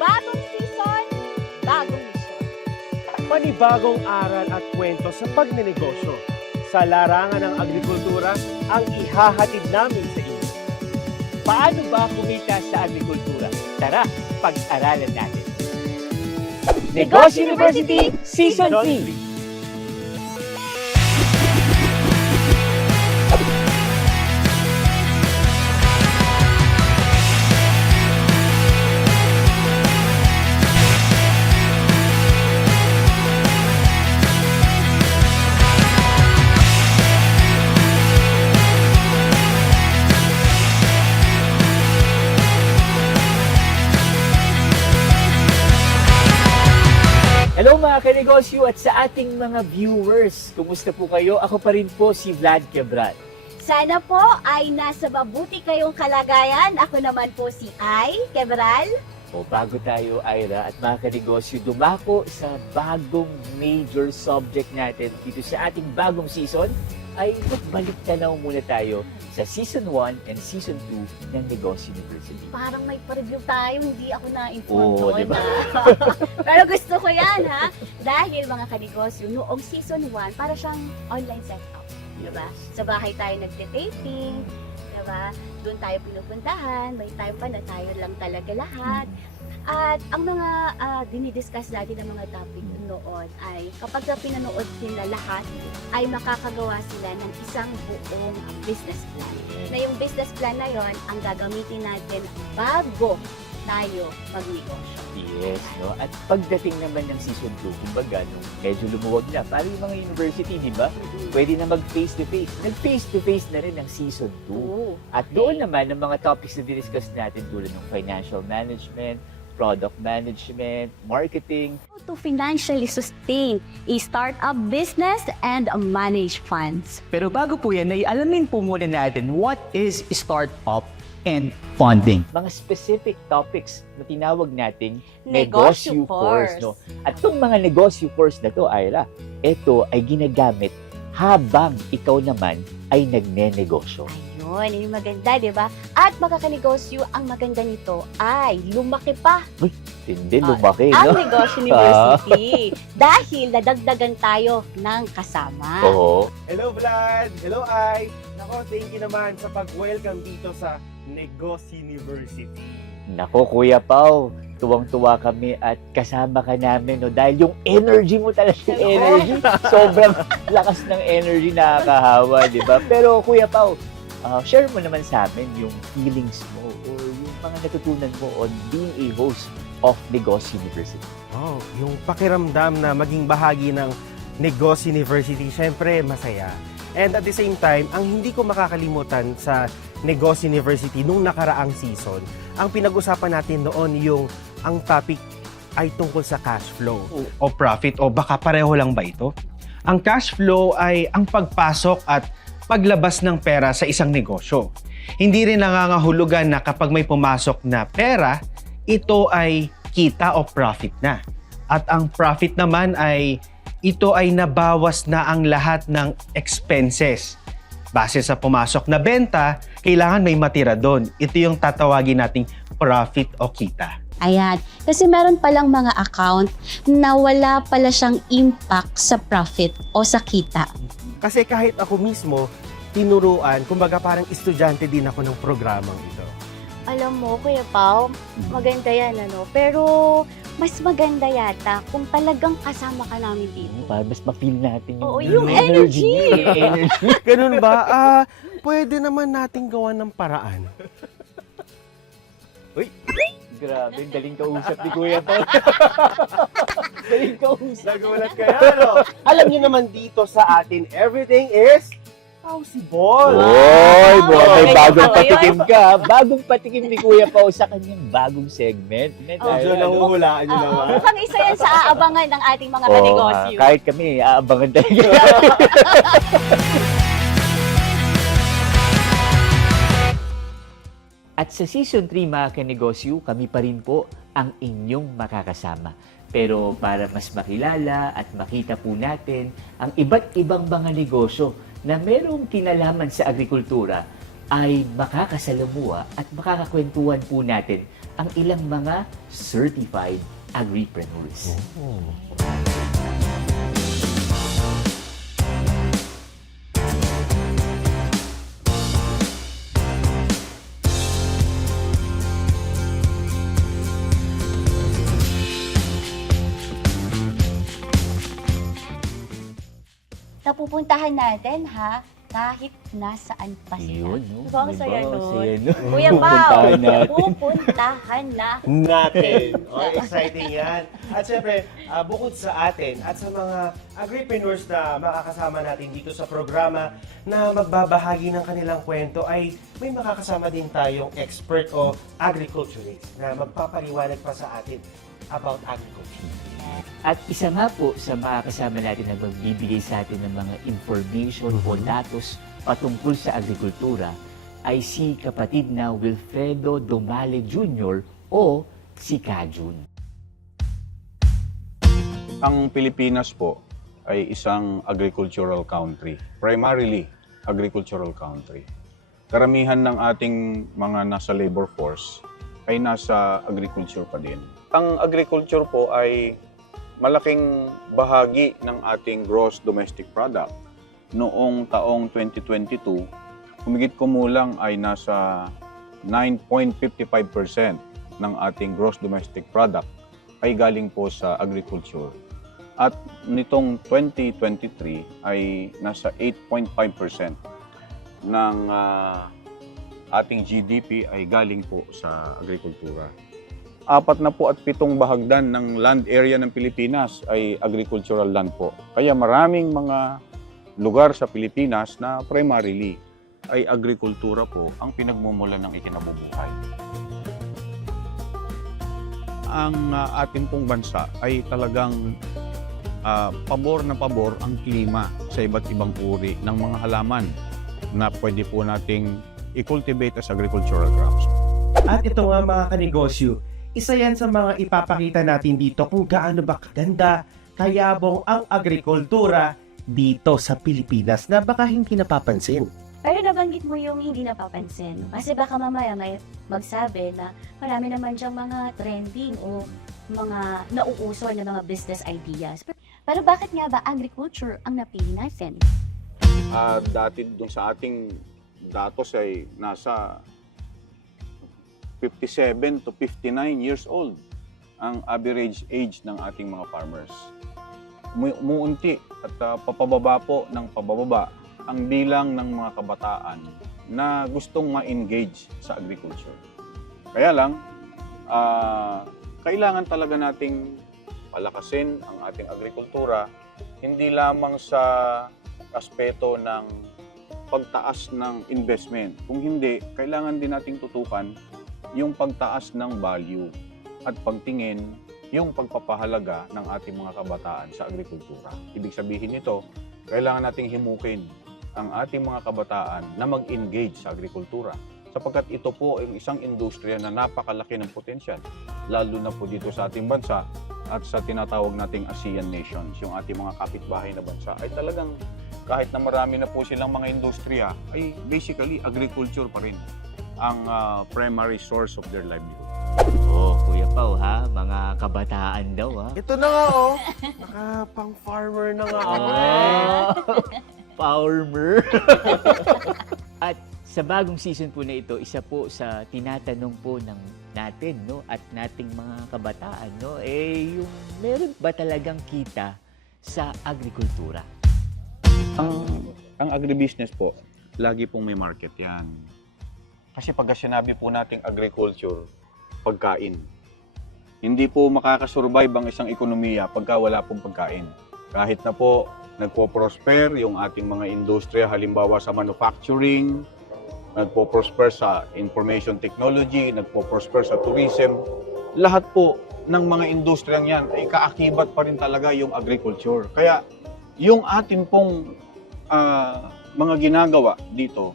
Bagong season, bagong misyon. Panibagong aral at kwento sa pagnenegosyo. Sa larangan ng agrikultura ang ihahatid namin sa inyo. Paano ba kumita sa agrikultura? Tara, pag-aralan natin. Negosyo University Season 3. Mga kanegosyo at sa ating mga viewers. Kumusta po kayo? Ako pa rin po si Vlad Quebral. Sana po ay nasa mabuti kayong kalagayan. Ako naman po si Ay Quebral. O bago tayo, Ira, at mga kanegosyo, dumako sa bagong major subject natin dito sa ating bagong season, ay magbalik tanaw muna tayo sa Season 1 and Season 2 ng Negosyo University. Parang may pa-review tayo, hindi ako na-inform Oo, doon. diba? ha? Pero gusto ko yan ha. Dahil mga kanegosyo, noong season 1, para siyang online setup. Diba? Sa bahay tayo nagte-taping. Diba? Doon tayo pinupuntahan. May time pa na tayo lang talaga lahat. At ang mga ah, dinidiscuss natin ng mga topic noon ay kapag na pinanood nila lahat, ay makakagawa sila ng isang buong business plan. Na yung business plan na yon ang gagamitin natin bago tayo magnegosyo. Yes, no? At pagdating naman ng Season 2, kumbaga, nung medyo lumuwag na, parang yung mga university, di ba? Pwede na mag-face-to-face. Nag-face-to-face na rin ng Season 2. Oo. At doon naman, ng mga topics na diniscuss natin tulad ng financial management, product management, marketing, How to financially sustain a startup business and manage funds. Pero bago po yan, ay alamin po muna natin what is startup and funding. mga specific topics na tinawag nating Negosyo course. No? At itong mga negosyo course na to, Ayla, ito ay ginagamit habang ikaw naman ay nagne-negosyo. Ayun, yung maganda, di ba? At makakanegosyo, ang maganda nito ay lumaki pa Hindi, Ah, lumaki, ang no? Negosyo University. dahil nadagdagan tayo ng kasama. Oo. Hello Vlad! Hello Ay! Nako, thank you naman sa pag-welcome dito sa Negosyo University. Nako, Kuya Pao, tuwang-tuwa kami at kasama ka namin, no? Dahil yung energy mo talaga, yung energy, sobrang lakas ng energy nakakahawa, di ba? Pero Kuya Pao, ah, share mo naman sa amin yung feelings mo or yung mga natutunan mo on being a host of Negosyo University. Wow, yung pakiramdam na maging bahagi ng Negosyo University, syempre masaya. And at the same time, ang hindi ko makakalimutan sa Negosyo University nung nakaraang season, ang pinag-usapan natin noon yung ang topic ay tungkol sa cash flow. o profit o baka pareho lang ba ito? Ang cash flow ay ang pagpasok at paglabas ng pera sa isang negosyo. Hindi rin nangangahulugan na kapag may pumasok na pera, ito ay kita o profit na. At ang profit naman ay ito ay nabawas na ang lahat ng expenses. Base sa pumasok na benta, kailangan may matira doon. Ito yung tatawagin nating profit o kita. Ayan. Kasi meron palang mga account na wala pala siyang impact sa profit o sa kita. Kasi kahit ako mismo, tinuruan, kumbaga parang estudyante din ako ng programang ito. Alam mo, Kuya Pao, maganda yan, ano? Pero mas maganda yata kung talagang kasama ka namin dito. Para mas ma-feel natin yung, Oo, yung energy. Energy. Ganun ba? Ah, pwede naman nating gawa ng paraan. Grabe, galing kausap ni Kuya Paul. galing kausap. Nagulat kaya, ano? Alam niyo naman dito sa atin, everything is possible. Oy, Wow, boy, may may bagong patikim ka. Bagong patikim ni Kuya Pao sa kanyang bagong segment. Medyo nahuhulaan niyo Oo, naman. mukhang isa yan sa aabangan ng ating mga Oo, kanegosyo. ah, kahit kami, aabangan talaga. At sa Season 3 mga kanegosyo, kami pa rin po ang inyong makakasama. Pero para mas makilala at makita po natin ang iba't ibang mga negosyo na merong kinalaman sa agrikultura, ay makakasalamuha at makakakwentuhan po natin ang ilang mga certified agripreneurs. Napupuntahan natin ha, kahit nasaan pa sila. Yun, no? Diba ang saya Diba? nun? Saya nun. Kuya Pao, Pupuntahan natin. pupuntahan na. natin. Oh, exciting yan. At syempre, ah, bukod sa atin at sa mga agripreneurs na makakasama natin dito sa programa na magbabahagi ng kanilang kwento ay may makakasama din tayong expert o agriculturist na magpapaliwanag pa sa atin about agriculture. At isa nga po sa mga kasama natin na magbibigay sa atin ng mga information o datos patungkol sa agrikultura ay si kapatid na Wilfredo Domale Jr. o si Kajun. Ang Pilipinas po ay isang agricultural country. Primarily, agricultural country. Karamihan ng ating mga nasa labor force ay nasa agriculture pa din. Ang agriculture po ay malaking bahagi ng ating gross domestic product. Noong taong 2022, humigit kumulang ay nasa 9.55% ng ating gross domestic product ay galing po sa agriculture. At nitong 2023 ay nasa 8.5% ng ah, ating GDP ay galing po sa agrikultura. Apat na po at pitong bahagdan ng land area ng Pilipinas ay agricultural land po. Kaya maraming mga lugar sa Pilipinas na primarily ay agrikultura po ang pinagmumulan ng ikinabubuhay ang uh, ating pong bansa ay talagang ah, pabor na pabor ang klima sa iba't ibang uri ng mga halaman na pwede po nating i-cultivate as agricultural crops. At ito nga mga kanegosyo, isa yan sa mga ipapakita natin dito kung gaano ba kaganda, kayabong ang agrikultura dito sa Pilipinas na baka hindi napapansin. Pero nabanggit mo yung hindi napapansin. Kasi baka mamaya may magsabi na marami naman diyang mga trending o mga nauuso na mga business ideas. Pero bakit nga ba agriculture ang napili natin? Ah, dati dun sa ating datos ay nasa 57 to 59 years old ang average age ng ating mga farmers. Umu- Umuunti at ah, papababa po ng pabababa ang bilang ng mga kabataan na gustong ma-engage sa agriculture. Kaya lang, ah, kailangan talaga nating palakasin ang ating agrikultura hindi lamang sa aspeto ng pagtaas ng investment. Kung hindi, kailangan din nating tutukan yung pagtaas ng value at pagtingin yung pagpapahalaga ng ating mga kabataan sa agrikultura. Ibig sabihin nito, kailangan nating himukin ang ating mga kabataan na mag-engage sa agrikultura sapagkat ito po ay isang industriya na napakalaki ng potensyal lalo na po dito sa ating bansa at sa tinatawag nating ASEAN nations, yung ating mga kapitbahay na bansa ay talagang kahit na marami na po silang mga industriya ay basically agriculture pa rin ang ah, primary source of their livelihood. Oh, Kuya Pao ha, mga kabataan daw ha. Ito na nga oh, naka pang farmer na nga ako. Farmer. at sa bagong season po na ito, isa po sa tinatanong po ng natin, no, at nating mga kabataan, no, eh, yung meron ba talagang kita sa agrikultura? Ang, ang agribusiness po, lagi pong may market yan. Kasi pag sinabi po nating agriculture, pagkain. Hindi po makakasurvive ang isang ekonomiya pagka wala pong pagkain. Kahit na po nagpo-prosper yung ating mga industriya, halimbawa sa manufacturing, nagpo-prosper sa information technology, nagpo-prosper sa tourism, lahat po ng mga industriyang yan ay kaakibat pa rin talaga yung agriculture. Kaya yung atin pong ah, mga ginagawa dito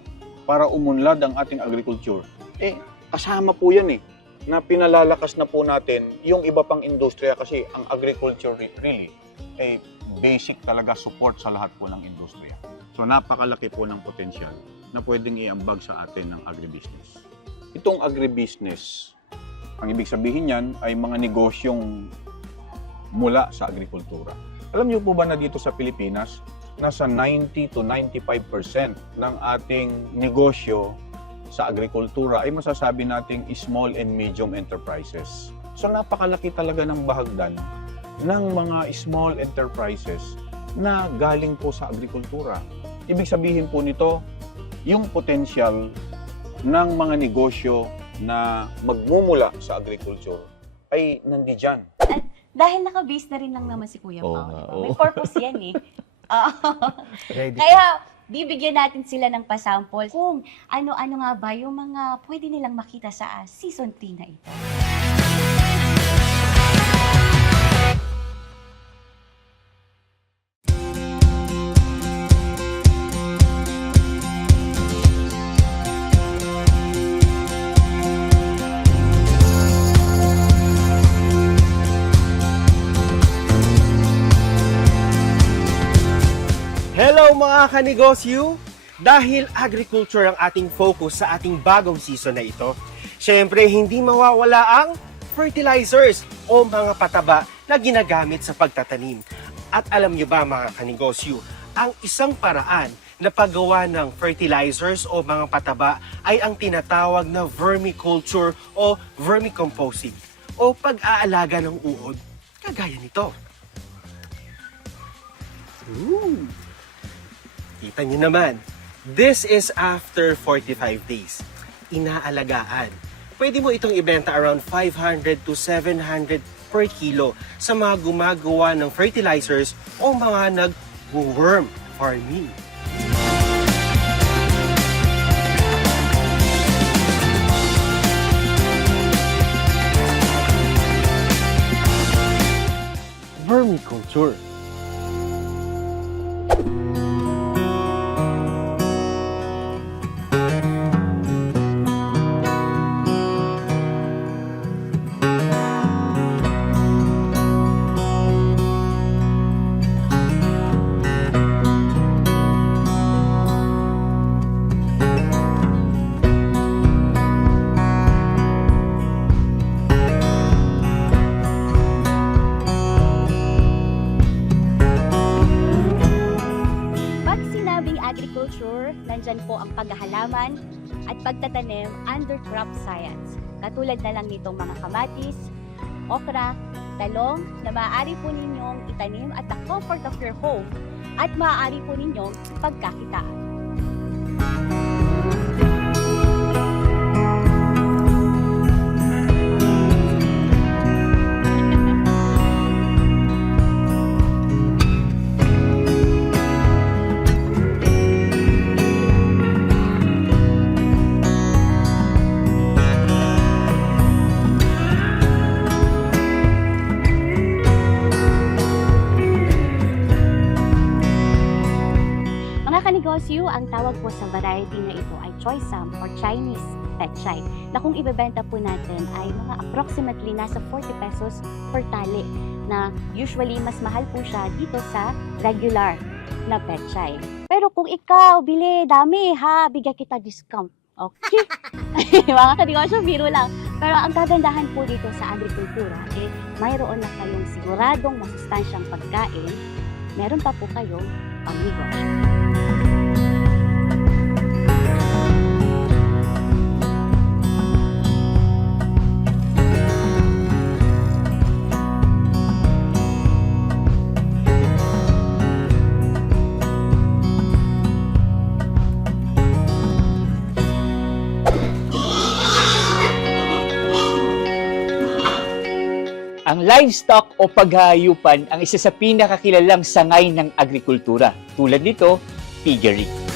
para umunlad ang ating agriculture, eh kasama po yan eh na pinalalakas na po natin yung iba pang industriya kasi ang agriculture re- really eh basic talaga support sa lahat po ng industriya. So napakalaki po ng potensyal na pwedeng iambag sa atin ng agribusiness. Itong agribusiness Ang ibig sabihin niyan ay mga negosyong mula sa agrikultura. Alam niyo po ba na dito sa Pilipinas, nasa 90 to 95% ng ating negosyo sa agrikultura ay masasabi nating small and medium enterprises. So napakalaki talaga ng bahagdan ng mga small enterprises na galing po sa agrikultura. Ibig sabihin po nito, yung potential ng mga negosyo na magmumula sa agriculture ay nandiyan. Dahil naka-base na rin lang naman si Kuya Oo Pao. diba? May purpose yan eh. Ready? Kaya, bibigyan natin sila ng pasample kung ano-ano nga ba yung mga pwede nilang makita sa ah, season 3 na ito. Hello mga kanegosyo! Dahil agriculture ang ating focus sa ating bagong season na ito, syempre hindi mawawala ang fertilizers o mga pataba na ginagamit sa pagtatanim. At alam nyo ba mga kanegosyo, ang isang paraan na paggawa ng fertilizers o mga pataba ay ang tinatawag na vermiculture o vermicomposting o pag-aalaga ng uod kagaya nito. Ooh. Kita nyo naman, this is after 45 days. Inaalagaan. Pwede mo itong ibenta around 500 to 700 per kilo sa mga gumagawa ng fertilizers o mga nag-worm farming. Vermiculture. Pagtatanim under crop science. Katulad na lang nitong mga kamatis, okra, talong na maaari po ninyong itanim at the comfort of your home at maaari po ninyong pagkakitaan. Ito ay choysam or Chinese pechay na kung ibebenta po natin ay mga approximately nasa 40 pesos per tali na usually mas mahal po siya dito sa regular na pechay. Pero kung ikaw, bili, dami ha, bigyan kita discount. Okay? mga kanegosyo, biro lang. Pero ang kagandahan po dito sa agrikultura, eh, mayroon na kayong siguradong masustansyang pagkain, meron pa po kayong pangnegosyo. Ang livestock o paghahayupan ang isa sa pinakakilalang sangay ng agrikultura. Tulad nito, piggery.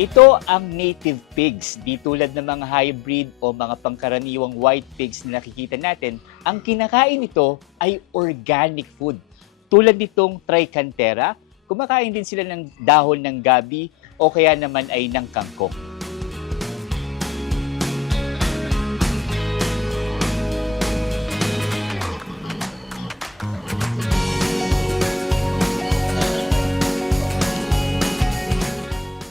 Ito ang native pigs, di tulad ng mga hybrid o mga pangkaraniwang white pigs na nakikita natin. Ang kinakain nito ay organic food, tulad nitong Trichantera, kumakain din sila ng dahon ng gabi o kaya naman ay ng kangkong.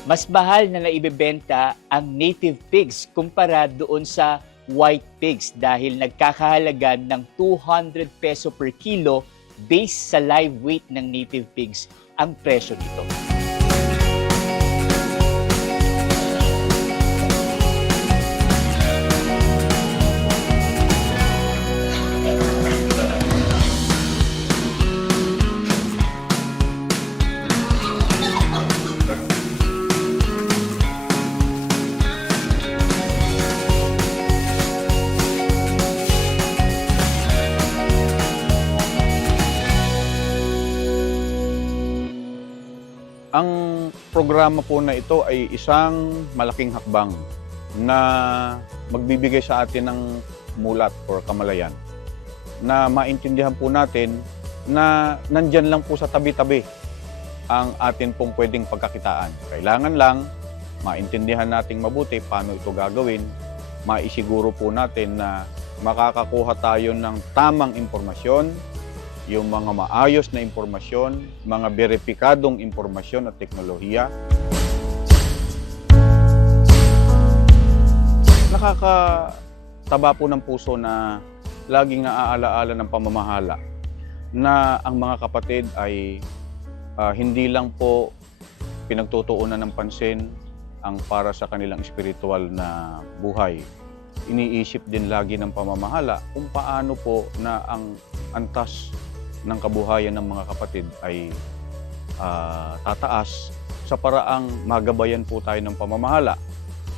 Mas mahal na naibebenta ang native pigs kumpara doon sa white pigs dahil nagkakahalaga ng 200 peso per kilo based sa live weight ng native pigs ang presyo nito. Ang programa po na ito ay isang malaking hakbang na magbibigay sa atin ng mulat or kamalayan na maintindihan po natin na nandyan lang po sa tabi-tabi ang atin pong pwedeng pagkakitaan. Kailangan lang maintindihan nating mabuti paano ito gagawin, maisiguro po natin na makakakuha tayo ng tamang impormasyon, yung mga maayos na impormasyon, mga beripikadong impormasyon at teknolohiya. Nakakataba po ng puso na laging naaalaala ng pamamahala na ang mga kapatid ay ah, hindi lang po pinagtutuunan ng pansin ang para sa kanilang espiritual na buhay. Iniisip din lagi ng pamamahala kung paano po na ang antas ng kabuhayan ng mga kapatid ay ah, tataas sa paraang magabayan po tayo ng pamamahala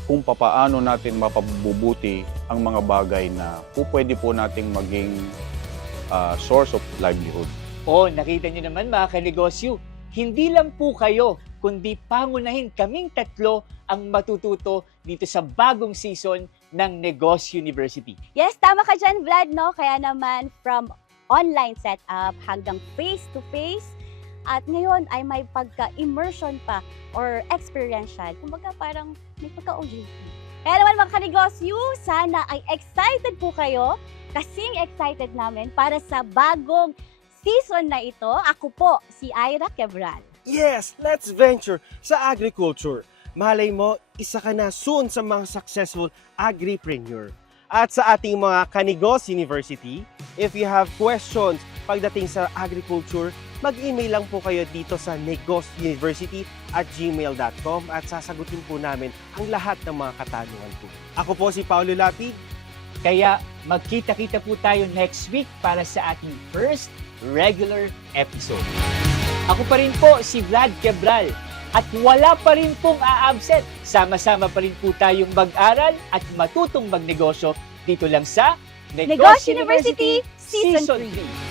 kung papaano natin mapabubuti ang mga bagay na po pwede po nating maging ah, source of livelihood. O nakita nyo naman mga kanegosyo, hindi lang po kayo, kundi pangunahin kaming tatlo ang matututo dito sa bagong season ng Negosyo University. Yes, tama ka dyan, Vlad, no? Kaya naman, from online setup hanggang face-to-face, at ngayon ay may pagka-immersion pa or experiential. Kumbaga parang may pagka-OJT. Kaya naman mga kanegosyo, sana ay excited po kayo, kasing excited namin para sa bagong season na ito. Ako po, si Ira Quebral. Yes, let's venture sa agriculture. Malay mo, isa ka na soon sa mga successful agripreneur. At sa ating mga Kanigos University, if you have questions pagdating sa agriculture, mag-email lang po kayo dito sa negosuniversity at gmail.com at sasagutin po namin ang lahat ng mga katanungan po. Ako po si Paulo Lapi. Kaya magkita-kita po tayo next week para sa ating first regular episode. Ako pa rin po si Vlad Quebral at wala pa rin pong a-absent. Sama-sama pa rin po tayong mag-aral at matutong magnegosyo dito lang sa Negosyo University Season Season 3. 3.